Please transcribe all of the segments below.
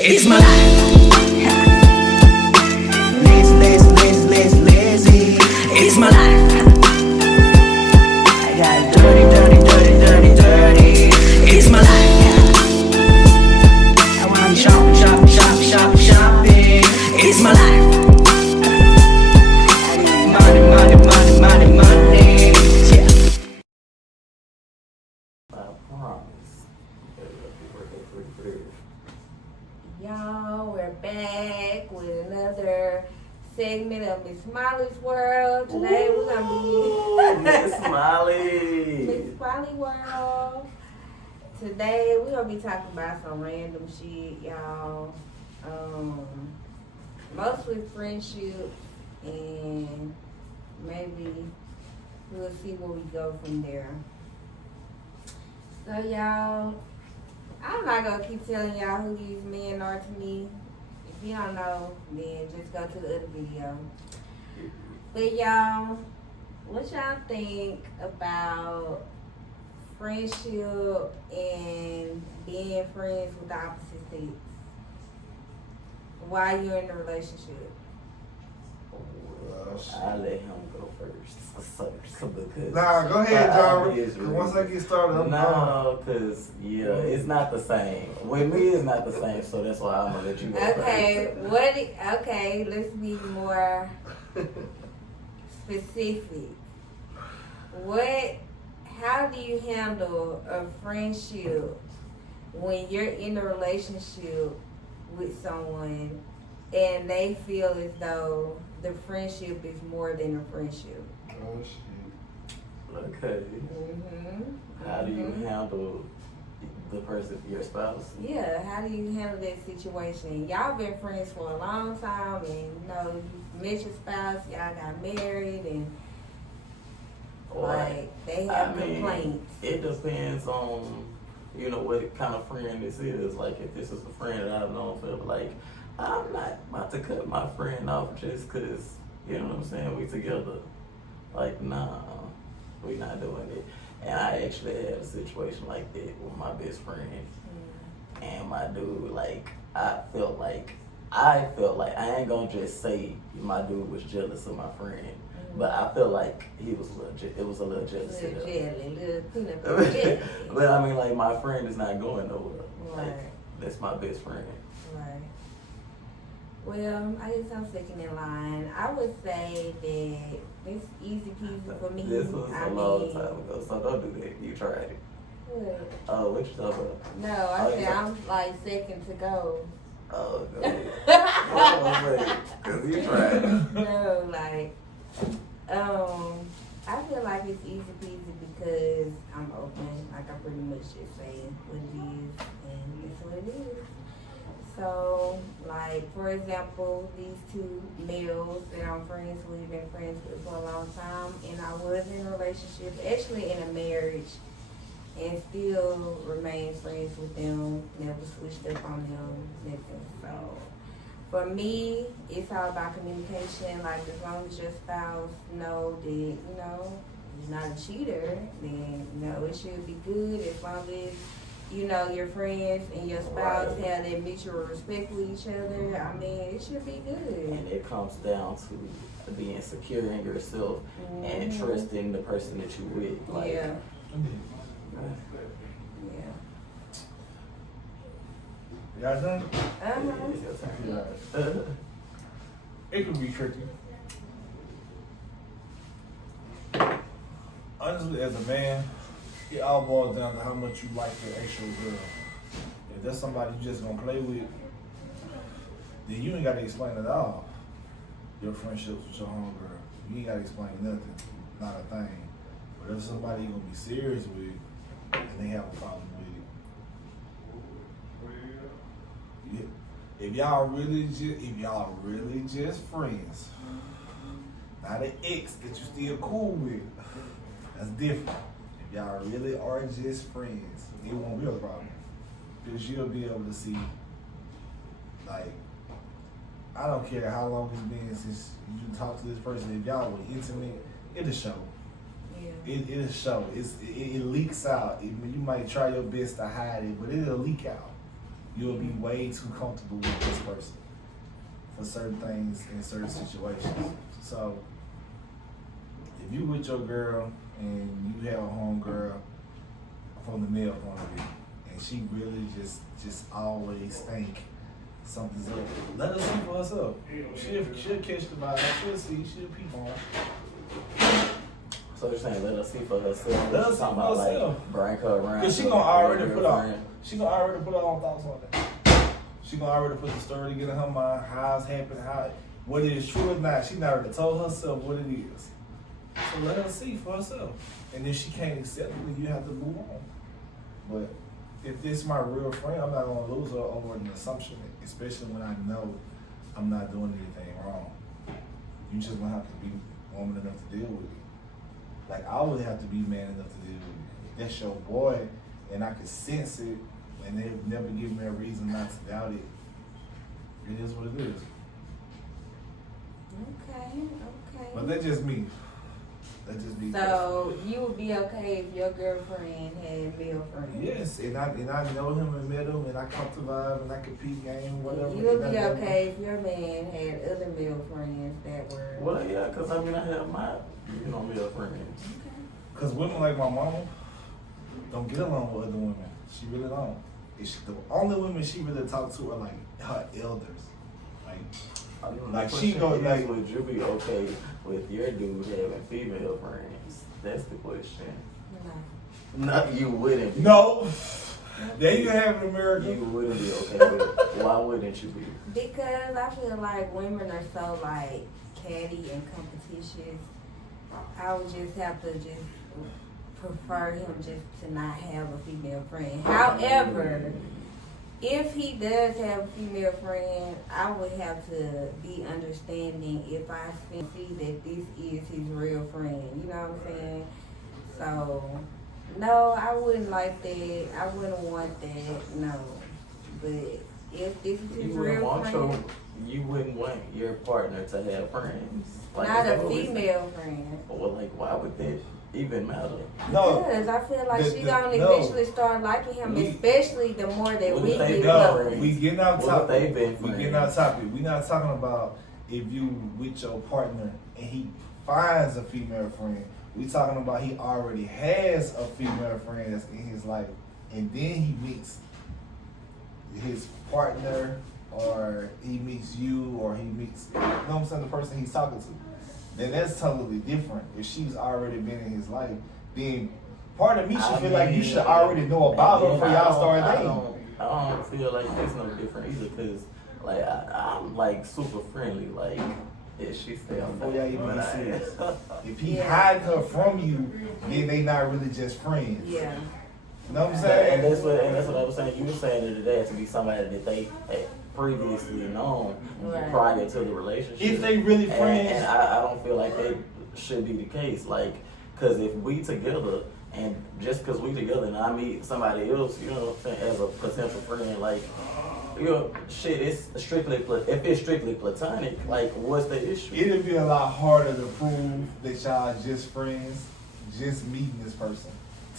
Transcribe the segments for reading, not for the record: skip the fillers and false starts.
It's my life. Lazy. It's my life. I got dirty. It's my life. I wanna shopping. It's my life. Money. Yeah. I promise. Y'all, we're back with another segment of Miss Smiley's World. Today we're gonna be Miss Smiley. Miss Smiley World. Today we're gonna be talking about some random shit, y'all. Mostly friendship, and maybe we'll see where we go from there. So y'all, I'm not gonna keep telling y'all who these men are to me. If you don't know, then just go to the other video. But y'all, what y'all think about friendship and being friends with the opposite sex while you're in a relationship? I'll let him go first. Because Nah, go ahead, John. Because once I get started, I'm no, because it's not the same. With me, it's not the same. So that's why I'm gonna let you go Okay, first. okay, let's be more specific. How do you handle a friendship when you're in a relationship with someone and they feel as though the friendship is more than a friendship? Oh, shit. Okay. How do you handle the person, your spouse? Yeah, how do you handle that situation? Y'all been friends for a long time, and you met your spouse, y'all got married, and they have complaints. It depends on what kind of friend this is. Like, if this is a friend that I've known for I'm not about to cut my friend off just because, you know what I'm saying, we together. Like, nah, we not doing it. And I actually had a situation like that with my best friend. And my dude, I felt like, I ain't gonna just say my dude was jealous of my friend. But I feel like it was a little jealous. But I mean, my friend is not going nowhere. Right. That's my best friend. Right. Well, I guess I'm second in line. I would say that it's easy peasy for me. This was a long time ago, so don't do that. You tried it. What? Oh, what you talking about? No, I said I'm second to go. Oh, go ahead. Because you tried it. No, I feel like it's easy peasy because I'm open. I pretty much just say what it is, and it's what it is. So, for example, these two males that I'm friends with, been friends with for a long time, and I was in a relationship, actually in a marriage, and still remain friends with them, never switched up on them, nothing. So, for me, it's all about communication. As long as your spouse know that, you're not a cheater, then, it should be good. As long as, your friends and your spouse have that mutual respect with each other, I mean, it should be good. And it comes down to being secure in yourself and trusting the person that you're with. Yeah. Y'all done? Uh-huh. It can be tricky. Honestly, as a man, it all boils down to how much you like your actual girl. If that's somebody you just gonna play with, then you ain't gotta explain at all your friendships with your homegirl. You ain't gotta explain nothing, not a thing. But if somebody you gonna be serious with and they have a problem with it, if y'all really just friends, not an ex that you still cool with, that's different. If y'all really are just friends, it won't be a problem. Because you'll be able to see, I don't care how long it's been since you talked to this person, if y'all were intimate, it'll show. Yeah. It'll show. It leaks out. You might try your best to hide it, but it'll leak out. you'll be way too comfortable with this person for certain things in certain situations. So if you with your girl and you have a homegirl from the male point of view, and she really just always think something's up, let her see for herself. She'll catch the vibe. She'll see. She'll peep on her. So you're saying let her see for herself? Let her She's see talking for about herself. like bring her around. Cause she to gonna already her put out. girlfriend. She gonna already put her own thoughts on that. She gonna already put the story together in her mind. How it's happening. How whether it's true or not. She not already told herself what it is. So let her see for herself. And if she can't accept it, then you have to move on. But if this is my real friend, I'm not gonna lose her over an assumption, especially when I know I'm not doing anything wrong. You just gonna have to be woman enough to deal with it. Like I would have to be man enough to deal with it. If that's your boy, and I can sense it, and they've never given me a reason not to doubt it. It is what it is. Okay. But that's just me. That's just me. So you would be okay if your girlfriend had male friends? Yes, and I know him and met him, and I caught the vibe, and I could peep game, whatever. You would and be I know- okay if your man had other male friends that were. Well, yeah, because I mean, I have my, male friends. Cause women like my mama don't get along with other women. She really don't. The only women she really talk to are like her elders. Like she go like. Would you be okay with your dude having female friends? That's the question. No, you wouldn't be. No. There you have it, America. You wouldn't be okay with it. Why wouldn't you be? Because I feel like women are so like catty and competitions. I would just have to just prefer him just to not have a female friend. However, if he does have a female friend, I would have to be understanding if I see that this is his real friend. You know what I'm saying? So, no, I wouldn't like that. I wouldn't want that. No. But if this is his You wouldn't real want friend, you wouldn't want your partner to have friends. Like, not is that a what we female friend. Well, like, why would that even matter? No. Because I feel like she gonna no. eventually start liking him, We- especially the more that What we if they get been close. friends? We getting out What if they topic. been We getting friends? out topic. We not talking about if you with your partner and he finds a female friend. We talking about he already has a female friend that's in his life, and then he meets his partner, or he meets you, or he meets, you know what I'm saying, the person he's talking to. Then that's totally different. If she's already been in his life, then part of me should feel like you should already know about her before y'all start dating. I don't feel like it's no different either, because like I'm like super friendly. Like if she stay on Before y'all even but get I- serious. If he Yeah. hide her from you, then they not really just friends. Yeah. You know what I'm and saying? that's what I was saying. You were saying that it had to be somebody that they had previously known Right. prior to the relationship. If they really friends, And I don't feel like that should be the case. Like, because if we together, and just because we together and I meet somebody else, you know what I'm saying, as a potential friend, like, shit, it's strictly, if it's strictly platonic, like, what's the issue? it'd be a lot harder to prove that y'all just friends, just meeting this person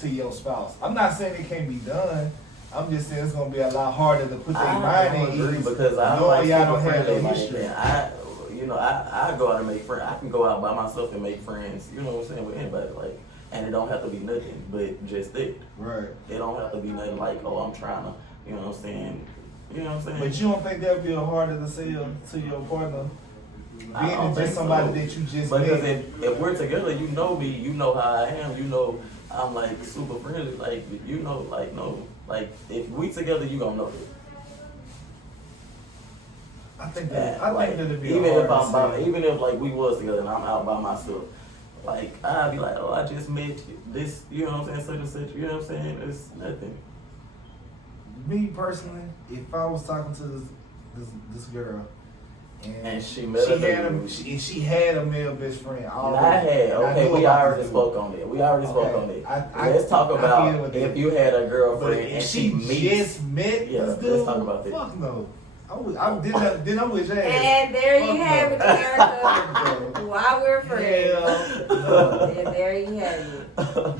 to your spouse. I'm not saying it can't be done. I'm just saying it's gonna be a lot harder to put their I mind don't at agree ease, because I don't knowing like y'all super don't have friendly no like history. that. I go out and make friends. I can go out by myself and make friends, you know what I'm saying, with anybody, like, and it don't have to be nothing but just that. Right. It don't have to be nothing like, oh, I'm trying to, you know what I'm saying, But you don't think that'd be harder to sell to your partner? I Being don't just think somebody so. that you just Because met. if we're together, you know me, you know how I am, you know I'm like super friendly, like, you know, like, no, like, if we together, you gonna know that. I think Like, that'd be even hard if I'm to by, sell. even if like we was together and I'm out by myself, like I'd be like, oh, I just met this, you know what I'm saying, such and such, you know what I'm saying? It's nothing. Me personally, if I was talking to this girl And she met a dude. she had a male best friend. And I had, and I okay, knew we about already this spoke dude. on that. We already spoke Okay. on that. I Let's talk feel about with if that. you had a But girlfriend if and she she meets. just met Yeah, this let's dude, talk about that. fuck no. Then I'm with Jazz. And there you Fuck have no. it, America. While we're friends. Hell no. And there you have it.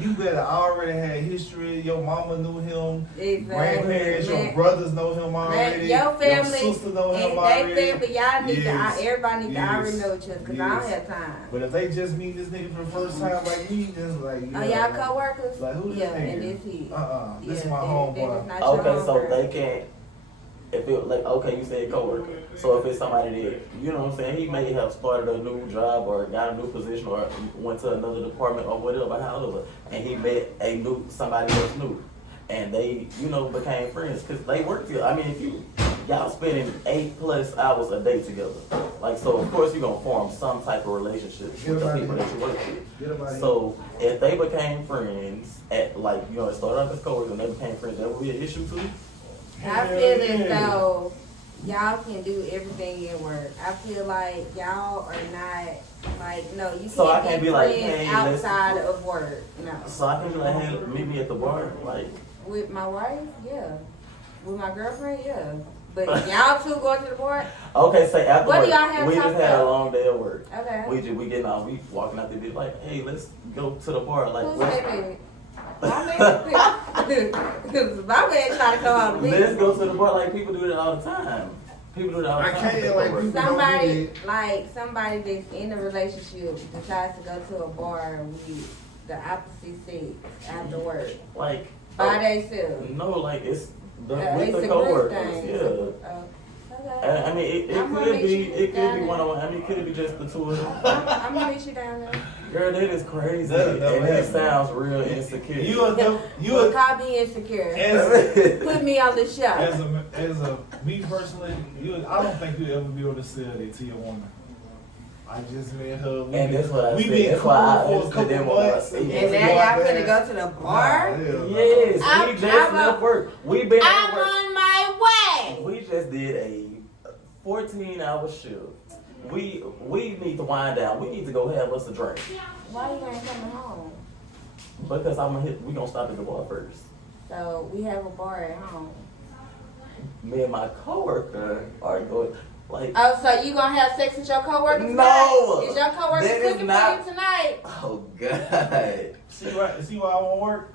You better already have history. Your mama knew him. Exactly. Grandparents, your Man, brothers know him already. your family, your sister know him and already. they family, y'all need Yes. to, everybody need to already Yes. know each other, because I don't have time. But if they just meet this nigga for the first time like me, just like, Oh, y'all co-workers? Like, who this Yeah, nigga? and this he. This is Yeah, my then homeboy. it's not your Okay, so homegirl. they can't. If it like okay, you said coworker. So if it's somebody that you know what I'm saying, he may have started a new job or got a new position or went to another department or whatever, however, and he met somebody else new, and they became friends because they worked together. I mean, if y'all spending 8+ hours a day together, like so, of course you're gonna form some type of relationship with the people that you work with. So if they became friends at it started off as coworkers and they became friends, that would be an issue too. I feel as though y'all can do everything in work. I feel like y'all are not no, you So I can't can't be be like, friends hey, outside of work. No. So I can be like, hey, meet me at the bar, like. With my wife, yeah. With my girlfriend, yeah. But y'all two going to the bar? Okay, say after What work, do y'all have we to just talk had a about? long day of work. Okay. We getting out, we walking out the bitch like, hey, let's go to the bar. Like, Who's let's, that? My man, because my man trying to come out of me. let's go to the bar. Like people do that all the time. People do that all the I time. can't at the like bar. people- Somebody that's in a relationship decides to go to a bar with the opposite sex after work Like by themselves. no, like it's with It's the a group coworkers. thing. Yeah. Okay. I mean, it I'm gonna could meet be you it could down be there. one-on-one. I mean, it could be just the two of them. I'm gonna meet you down there. Girl, that is crazy, That'll never and it happen. sounds real insecure. Well, call me insecure. as Put me on the show. a me personally, I don't think you'll ever be able to sell that to your woman. I just met her. And that's what I we said. been That's why I cool for a understood couple them when I months. see And now y'all finna go to the bar? Yes, I'm- we just I'm left work. We been at I'm work. on my way. We just did a 14-hour shift. We need to wind down. We need to go have us a drink Why you ain't coming home? because we gonna stop at the bar first. So we have a bar at home. Me and my coworker are going like. Oh, so you gonna have sex with your coworker tonight? No! Is your coworker That is cooking not- for you tonight? Oh God. See why I won't work?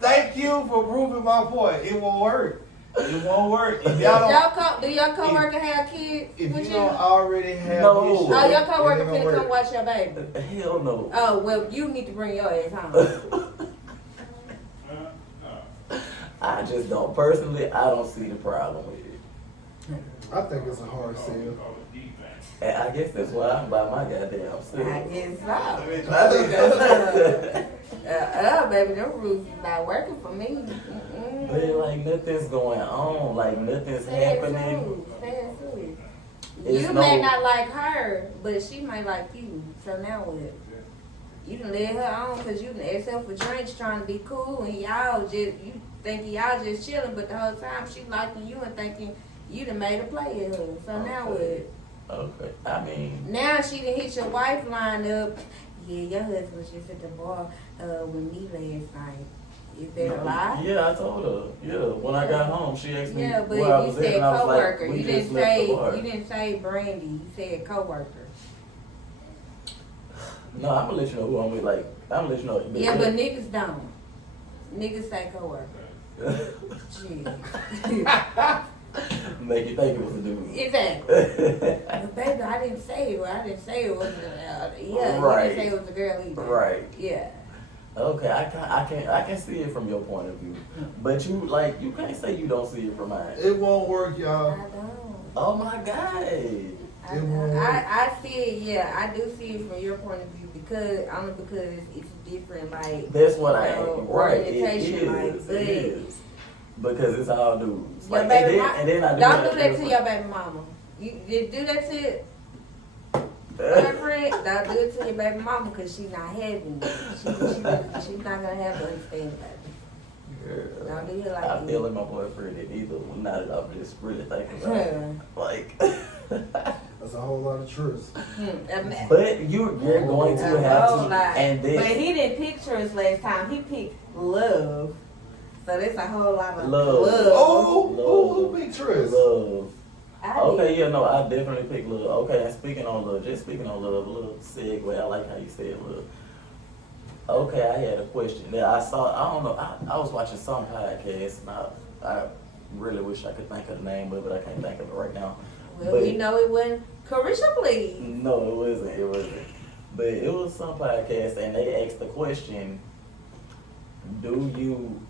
Thank you for proving my point. It won't work. It won't work. If y'all don't, Do your coworker have kids if with you you? don't already have No. issues, Oh, your it coworker ain't gonna finna work. come watch your baby. Hell no. Oh, well, you need to bring your ass home. I just don't. Personally, I don't see the problem with it. I think it's a hard sell. And I guess that's why I'm by my goddamn I self. guess so. Baby, them rules is not working for me. But like nothing's going on, like nothing's happening. It's You may not like her, but she might like you. So now what? You done let her on because you done asked her for drinks trying to be cool, and you thinking y'all just chilling, but the whole time she liking you and thinking you done made a play at her. So now what? Okay, I mean, Now she done hit your wife line up. Yeah, your husband was just at the bar with me last night. Is that a lie? yeah, I told her. Yeah, when I got home, she asked me Yeah, but where I you was at, said and I was coworker. like, we You just didn't left say the bar. you didn't say Brandy. You said coworker. No, I'm gonna let you know who I'm with. Like, I'm gonna let you know. Yeah, but niggas don't. Niggas say coworker. Shit. Make you think it was a dude. Exactly. But baby, I didn't say it. I didn't say it was you Right. didn't say it was a girl either. Right. Yeah. Okay, I can see it from your point of view, but you can't say you don't see it from mine. It won't work, I y'all. don't. Oh my God. I see it, yeah, I do see it from your point of view because it's different, like That's what I you know, am. Right. It orientation, like, is. but It is. Because it's all dudes. your Like, baby and then I do don't do that to different. your baby mama. You do that to girlfriend. Don't do it to your baby mama because she's not having it. She's not gonna have to understand that. Girl, Don't do it like I that. feel like my boyfriend did either. Now that I'm just really thinking about it. Like, That's a whole lot of trust. but you're going to have to, and But then he didn't pick trust last time. He picked love. So that's a whole lot of Love. love. Oh, who big trust? Okay, yeah, no, I definitely pick love. Okay, and speaking on love, a little segue. I like how you said love. Okay, I had a question that I saw. I don't know. I was watching some podcast, and I really wish I could think of the name of it. I can't think of it right now. Well, But- we know it wasn't Carisha, please. No, it wasn't. It wasn't. But it was some podcast, and they asked the question: Do you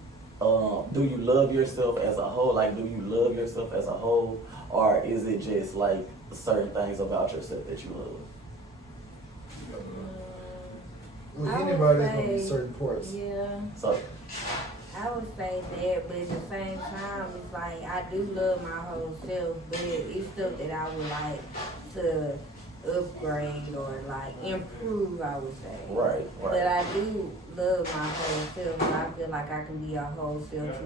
love yourself as a whole? Like, do you love yourself as a whole, or is it just like certain things about yourself that you love? With I would anybody, there's gonna be say- certain parts. Yeah, So, I would say that, but at the same time, it's like I do love my whole self, but it's stuff that I would like to upgrade or like improve, I would say. right. But I do love my whole self, so I feel like I can be a whole self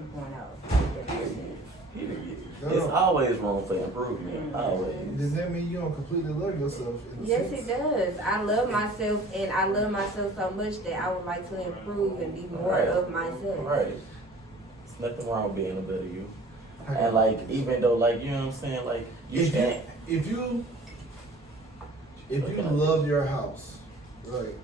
2.0. It's always room for improvement. Always. Does that mean you don't completely love yourself? In a Yes, sense? it does. I love myself, and I love myself so much that I would like to improve and be more Right. of myself. Right. There's nothing wrong with being a better you. How And like, even though, like, you know what I'm saying, like, you If can't. you love your house, right?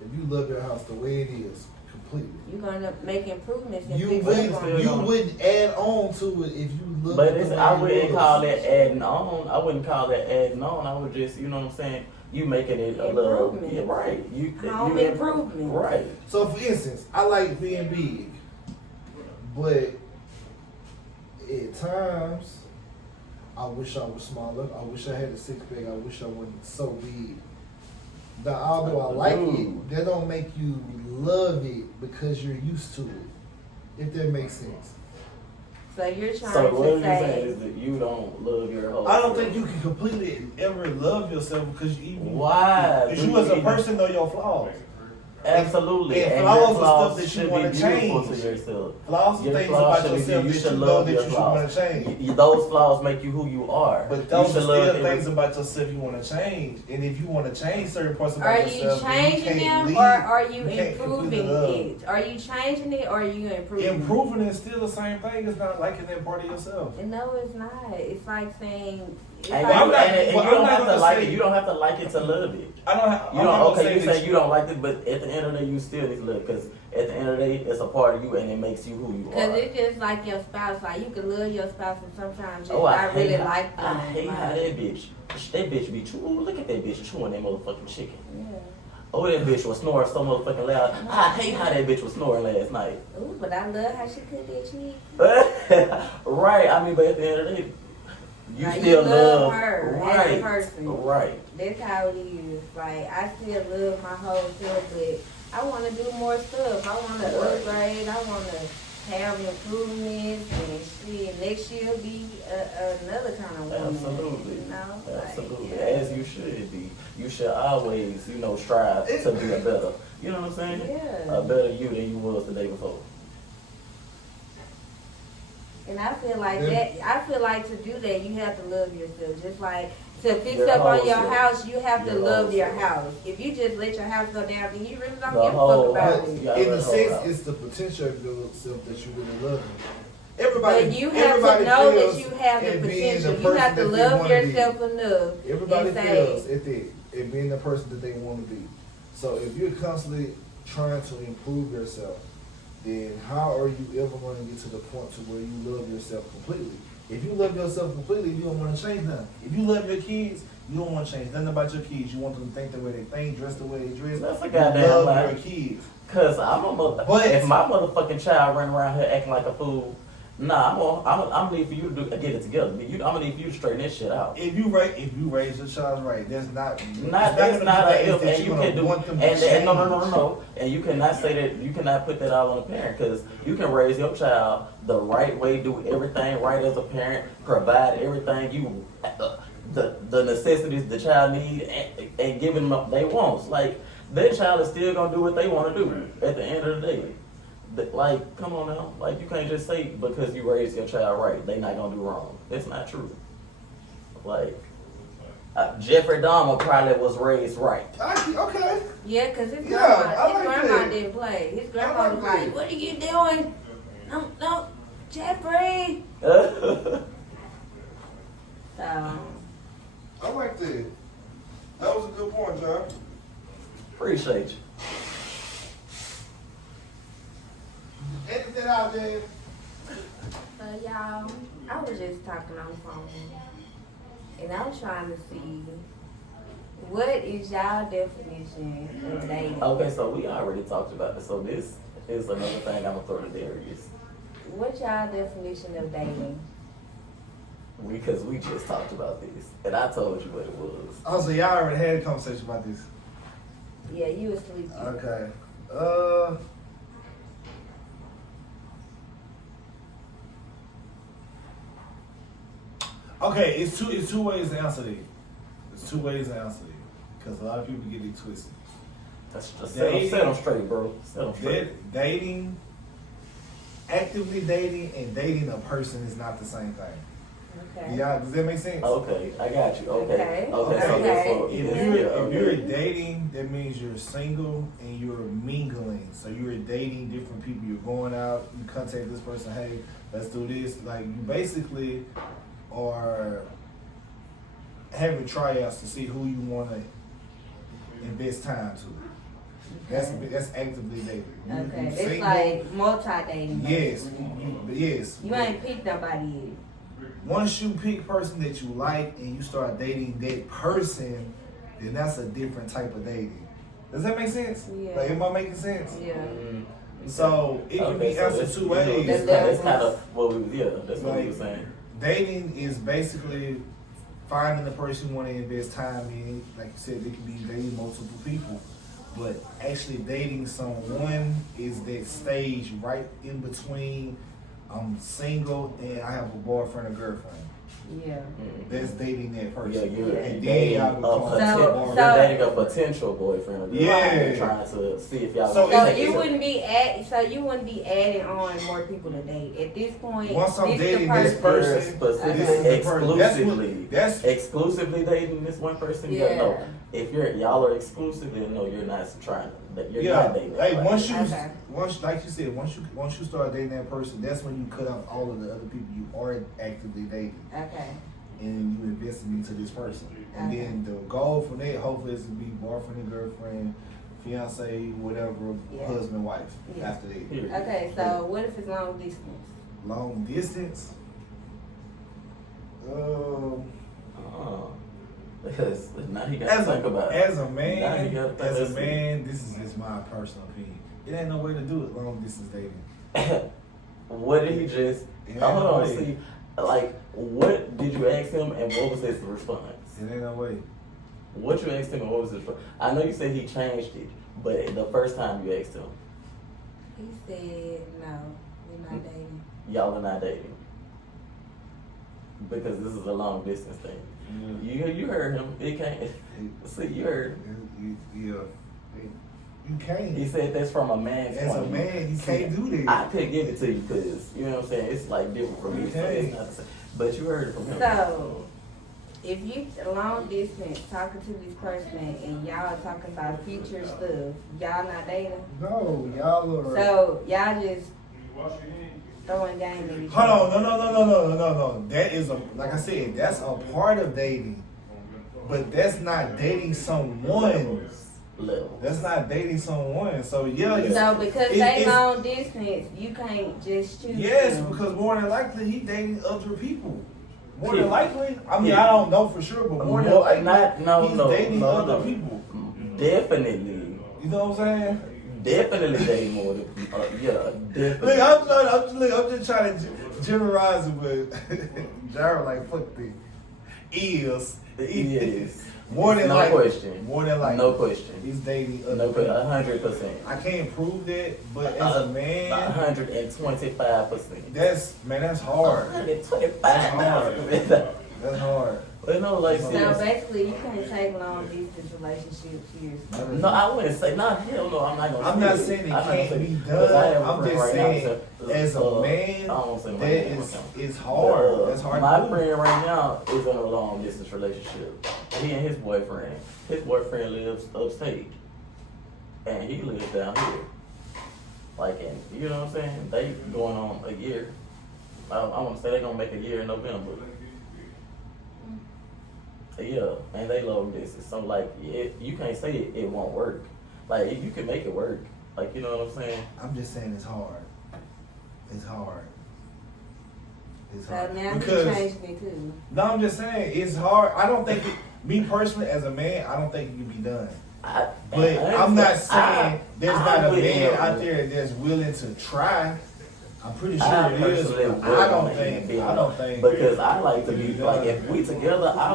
If you love your house the way it is completely, You're gonna make improvements and you fix wouldn't up on you it. wouldn't add on to it if you love But it it's, the way I it wouldn't was. call that adding on. I wouldn't call that adding on. I would just, you know what I'm saying, you making it a little, Improvement. yeah, right. Home you improvement. Right. So, for instance, I like being big, but at times I wish I was smaller. I wish I had a six pack. I wish I wasn't so big. Now, although I like it, that don't make you love it because you're used to it. If that makes sense. So you're trying So what to you're saying say, is that you don't love your whole I don't self. think you can completely ever love yourself because you even Why? Because you as a person know your flaws. Absolutely. And And flaws your are flaws stuff that you should wanna be beautiful change. to yourself. Flaws are Your things flaws about should be yourself you that should you know love that your you should want flaws. to change. Those flaws make you who you are. But You those are should still love things about yourself you want to change. And if you want to change certain parts about are you yourself, then changing can't them leave. or are you can't completely improving love. it? Are you changing it or are you improving it? Improving is still the same thing. It's not liking that part of yourself. No, it's not. It's like saying. It's And, like, I'm not- and but you I'm don't not have to gonna like say- it. You don't have to like it to love it. I don't have. You I'm not don't. gonna Okay, you that say you don't like it, but at the end of the day, you still need to love because at the end of the day, it's a part of you and it makes you who you Cause are. it's just like your spouse. Like you can love your spouse and sometimes just Oh, I not really hate, like them. I hate how Like, that bitch. That bitch be chewing. Look at that bitch chewing that motherfucking chicken. yeah. Oh, that bitch was snoring so motherfucking loud. I hate how that bitch was snoring last night. Ooh, but I love how she cooked that cheese. Right. I mean, but at the end of the day, you Like, still you love love her as a right. person. Right. That's how it is. Like I still love my whole self, but I want to do more stuff. I want to Right. upgrade. I want to have improvements and shit. Next year be another kind of woman. Absolutely. You know? Like, Absolutely. yeah. As you should be. You should always, strive to be a better. You know what I'm saying? Yeah. A better you than you was the day before. And I feel like Yeah. that. I feel like to do that, you have to love yourself. Just like to fix Your up on whole your self. house, you have to Your love whole your self. house. If you just let your house go down, then you really don't The give a whole fuck about house. it. Yeah, In a that's sense, all right. it's the potential of yourself that you really love. Everybody, But you have to everybody know feels that you have the at being potential. You person have to that they love wanna be. yourself enough. Everybody and say, feels at being the person that they want to be. So if you're constantly trying to improve yourself, then how are you ever going to get to the point to where you love yourself completely? If you love yourself completely, you don't want to change nothing. If you love your kids, you don't want to change nothing about your kids. You want them to think the way they think, dress the way they dress. That's a You goddamn love lie. your kids. Cause I'm a mother. But- If my motherfucking child running around here acting like a fool, nah, I'm gonna need for you to get it together. I'm gonna need for you to straighten this shit out. If you raise your child right, that's not. That's not a if, that and you gonna can do, want them to and no, change. and you cannot say that, you cannot put that all on the parent, because you can raise your child the right way, do everything right as a parent, provide everything you, the necessities the child need, and giving them they wants. Like, that child is still gonna do what they want to do at the end of the day. But, like, come on now, like, you can't just say because you raised your child right, they not gonna do wrong. That's not true. Like, Jeffrey Dahmer probably was raised right. Okay. yeah, because his Yeah, I grandma, like his grandma that. didn't play. His grandma like was like, that. "What are you doing? No, Jeffrey." Appreciate you. Edit that out, Jay. Y'all, I was just talking on the phone, and I'm trying to see what is y'all definition of dating. Okay, so we already talked about this. So this is another thing I'm gonna throw to Darius. What y'all definition of dating? Because we just talked about this, and I told you what it was. Oh, so y'all already had a conversation about this. Yeah, you was sleepy. Okay. Okay, it's two ways to answer it. It's two ways to answer it. Because a lot of people get it twisted. That's just Dating- set them straight, bro. Set them straight. Dating, actively dating, and dating a person is not the same thing. Okay. Yeah, does that make sense? Okay, I got you. Okay. Okay. Okay. So, Okay. so If yeah, you're okay. dating, that means you're single and you're mingling. So you're dating different people. You're going out, you contact this person, hey, let's do this. Like you basically are having tryouts to see who you want to invest time to. That's actively dating. Okay, You it's single, like multi-dating. yes, basically. yes. You ain't picked nobody yet. Once you pick person that you like and you start dating that person, then that's a different type of dating. Does that make sense? Yeah. Like, am I making sense? Yeah. Mm. So it can be so answered that's- two you know, ways. That's kind of what we that's what we Like, were saying. Dating is basically finding the person you want to invest time in. Like you said, it can be dating multiple people. But actually dating someone is that stage right in between I'm single and I have a boyfriend or girlfriend. Yeah. Mm. That's dating that person. Yeah, you're And then dating y'all a become potential. So- You're dating a potential boyfriend. Or girlfriend. Yeah. You're trying to see if y'all. So So it's- you wouldn't be adding on more people to date at this point. Once I'm this the dating this You're person, specifically, this is the person. exclusively, That's exclusively dating this one person. Yeah. Yeah. No, if y'all are exclusively, no, you're not trying. You're yeah. not dating. Like that once you, Okay. like you said, once you start dating that person, that's when you cut off all of the other people you are actively dating, Okay. and you invest into this person. And Okay. then the goal from that, hopefully, is to be boyfriend and girlfriend, fiance, whatever, Yeah. husband, wife. Yeah. After that, Period. Okay. So what if it's long distance? long distance. Because now he got to As think about it. as a Now man, you gotta think as a about it. man, this is just my personal opinion. It ain't no way to do it long distance dating. What did he just? Yeah, Hold on, wait. see, like, what did you ask him, and what was his response? It ain't no way. What you asked him, and what was his response? I know you said he changed it, but the first time you asked him, He said no. We're not dating. y'all are not dating because this is a long distance thing. You heard him. It can't. See, you heard. Yeah. You can't. He said that's from a man's As point a of view. man, you can't do that. I couldn't give it to you because you know what I'm saying. It's like different for me. So it's not the same. But you heard it from him. So, if you long distance talking to this person and y'all talking about future stuff, y'all not dating. No, y'all are. So y'all just throwing game at each Hold other. on, no. That is like I said, that's a part of dating, but that's not dating someone. Level. That's not dating someone. So yeah, you, So because it- they it's- long distance, you can't just choose. yes, them. because more than likely he dating other people. More Yeah. than likely, I mean Yeah. I don't know for sure, but more than No, likely he's dating no, other no. people. Definitely. You know what I'm saying? Definitely dating more than yeah, definitely. Look, I'm just trying to generalize it, but Jared like fuck the is. Yes. More than no likely. question. More than likely. No question. He's dating other No people. question. 100%. I can't prove that, but as a man, 125%. that's hard. 125. That's hard. But no, like So seriously. basically, you can't take long distance relationships seriously. No, I wouldn't say not hell no. I'm not gonna. I'm say not it. saying it I'm not can't gonna be say- 'cause I done. have a I'm friend just right now saying, that- as a man, I don't say my that name. is hard. That's hard. My to do. friend right now is in a long distance relationship. He and his boyfriend. His boyfriend lives upstate, and he lives down here. Like, and you know what I'm saying? They going on a year. I want to say they gonna make a year in November. Yeah, and they long distance. So like, you can't say it won't work. Like you can make it work. Like you know what I'm saying? I'm just saying it's hard. It's hard. It's So hard. now Because- you changed me too. No, I'm just saying it's hard. I don't think me personally as a man, I don't think it can be done. But I'm not saying there's not a man out there that's willing to try. I'm pretty sure it is. But I don't think. because I like to be like if we together, I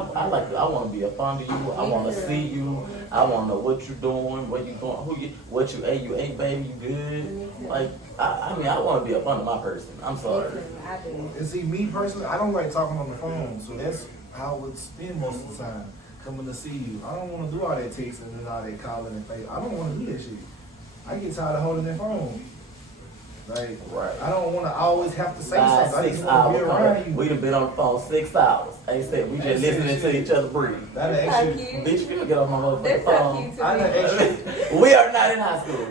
want to be up under you. I want to see you. I want to know what you're doing, where you going, what you ate, baby, you good. Like I mean, I want to be up under my person. I'm sorry. I do. And see, me personally, I don't like talking on the phone, so that's how I would spend most of the time coming to see you. I don't want to do all that texting and all that calling and face. I don't want to do that shit. I get tired of holding that phone. Like, Right. I don't want to always have to say 5, something. I 6 just want to hours. be around you. We done been on the phone 6 hours. Ain't said we just That's listening it, to shit. each other breathe. That That's actually, cute. Bitch, you don't get on my motherfucking That's so phone. cute to I done me. actually, We are not in high school.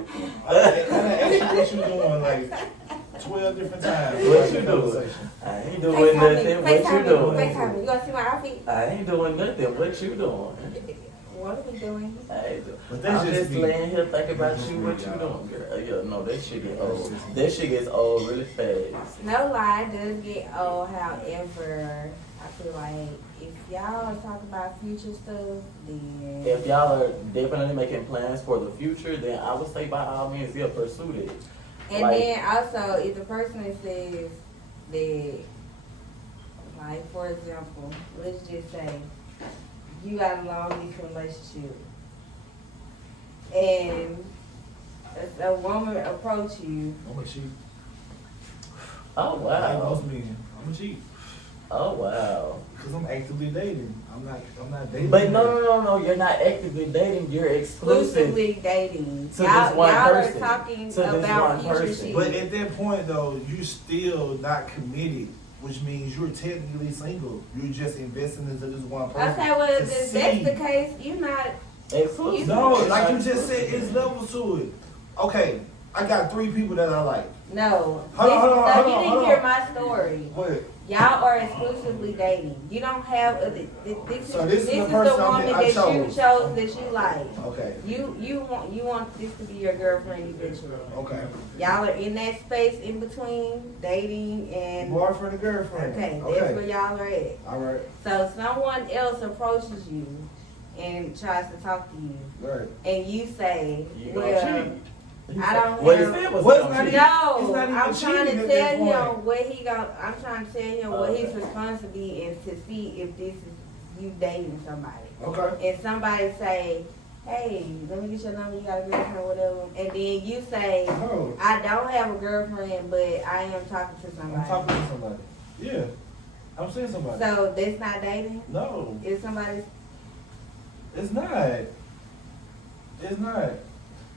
I done asked you what you doing like 12 different times. What Like you the doing? conversation. I ain't doing nothing. What you doing? FaceTime me. You gonna see my outfit? I ain't doing nothing. What you doing? What are we doing? I ain't doing. But that's I'm just just me. laying here thinking about you. What you doing, girl? Yeah, no, that shit get old. That shit gets old really fast. No lie, it does get old. However, I feel like if y'all are talking about future stuff, then If y'all are definitely making plans for the future, then I would say by all means, yeah, pursue it. and like- then also if the person says that, like for example, let's just say you got a long distance relationship, and a woman approach you. I'm a cheat. Oh Like wow. most men, I'm a cheat. Oh wow. Because I'm actively dating. I'm not dating. But no, you're not actively dating. You're exclusive. Exclusively dating. To y'all, this one y'all person. are talking To this about one future person. shit. But at that point, though, you're still not committed, which means you're technically single. You're just investing into this one person. Okay, well, to if that's see. the case, you're not. Exclusive. No, like you just said, it's levels to it. Okay, I got 3 people that I like. No. Hold on, hold on, So hold you on, didn't hold hear on. my story. What? Y'all are exclusively dating. You don't have a, So this is the the person woman I that you chose. chose that you like. Okay. You want this to be your girlfriend eventually. Okay. Y'all are in that space in between dating and Boyfriend and girlfriend. okay, that's where y'all are at. All right. So someone else approaches you and tries to talk to you, Right. and you say, You gonna "Well, cheat. I don't What he have- said was What's he not gonna even- cheat. no, It's not even I'm trying to cheating at tell that point. him what he gon' I'm trying to tell him what his Okay. response would be and to see if this is you dating somebody. Okay. And somebody say, hey, let me get your number, you got a girlfriend or whatever. And then you say, No. I don't have a girlfriend, but I am talking to somebody. I'm talking to somebody. Yeah. I'm seeing somebody. So that's not dating? No, If somebody's it's not. It's not.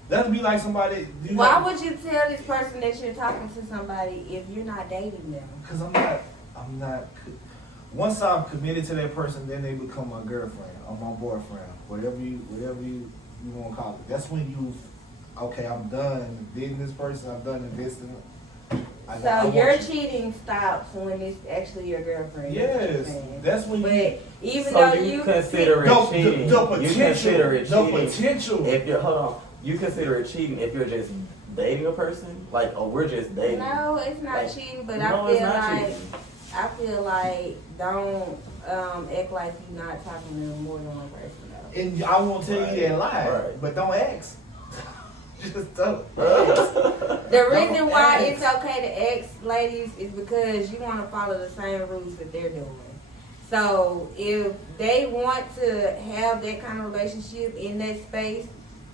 That'd be like somebody. why would you tell this person that you're talking to somebody if you're not dating them? Because I'm not. Once I'm committed to that person, then they become my girlfriend or my boyfriend, whatever you want to call it. That's when you, okay, I'm done dating this person. I'm done investing. I So your want you. cheating stops when it's actually your girlfriend. Yes, that's when But you. even So though you you consider it No, cheating. the You potential. consider it The cheating. potential. If you're hold on, you consider it cheating if you're just dating a person, like oh we're just dating. No, it's not Like, cheating, but no, I it's feel not like cheating. don't act like you're not talking to more than one person though. And I won't tell you that lie, Right. but don't ask. Just don't. The reason why ask. it's okay to ask ladies is because you want to follow the same rules that they're doing. So if they want to have that kind of relationship in that space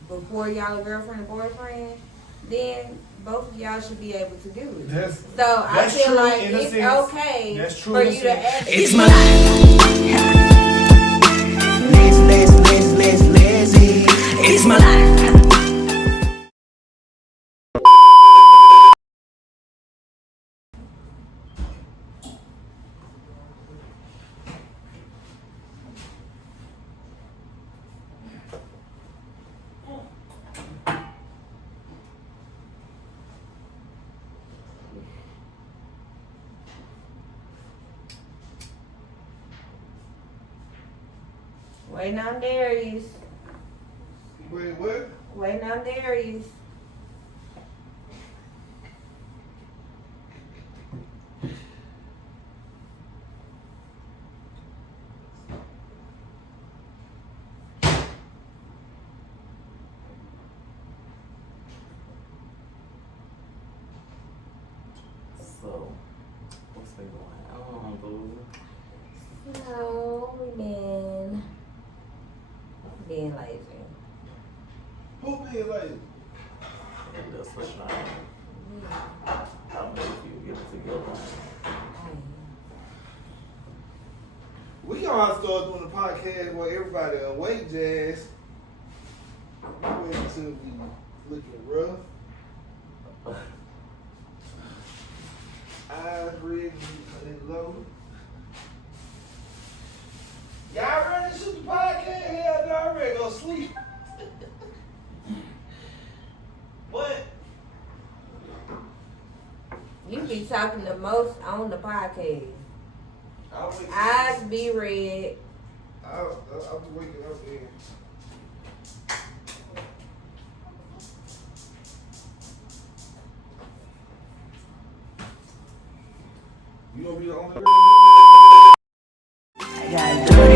before y'all are girlfriend and boyfriend, then both of y'all should be able to do it. That's, So I That's feel true like in a it's sense. okay That's true for in a you to sense. ask. It's my life. Lazy. It's my life. Waiting on Darius. wait, what? Waiting on Darius. So, what's been going on, boo? No, we being lazy. Who being lazy? And that's what I'll make you get it together. We gonna have to start doing a podcast where everybody awake, Jazz. Wait until we looking rough. Eyes red and low. Y'all ready to shoot the podcast? Hell no, I'm ready to go sleep. What? You be talking the most on the podcast. I was Eyes be red. I was waking up here. You gonna be the only girl? I gotta do it